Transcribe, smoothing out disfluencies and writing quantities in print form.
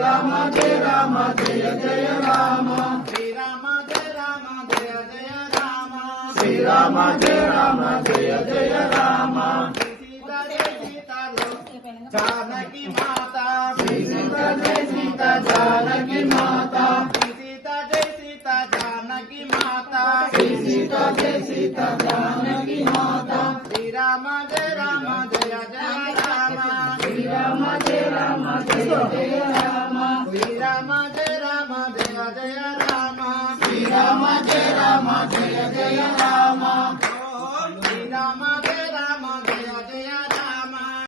Srirama Jaya Rama Jaya Jaya Rama Srirama Jaya Rama Jaya Jaya Rama Srirama Jaya Rama Jaya Jaya Rama Sita Jaya సీతలో Janaki Mata Sita Jaya Sita Janaki Mata Sita Jaya Sita Janaki Mata Sita Jaya Sita Janaki Mata Srirama Jaya Rama Jaya Jaya Rama Srirama Jaya Rama Jaya Jaya